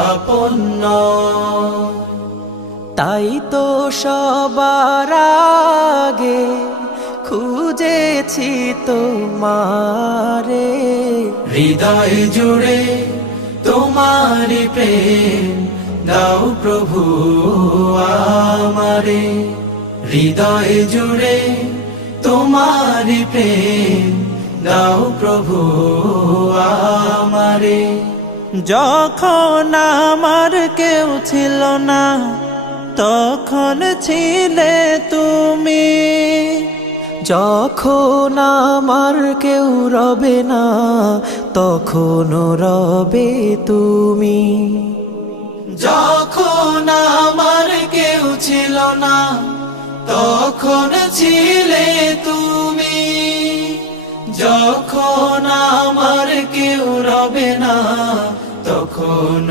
আপন্ন। তাই তো সবার আগে খুঁজেছি তোমারে, হৃদয় জুড়ে তোমারি প্রেম দাও প্রভু আমারে। হৃদয় জুড়ে তোমারি প্রেম দাও প্রভু আমারে। যখন আমার কেউ ছিল না তখন ছিলে তুমি, যখন আমার কেউ রবে না তখন রবে তুমি। যখন আমার কেউ ছিল না তখন ছিলে তুমি, যখন আমার কেউ রবে না তখন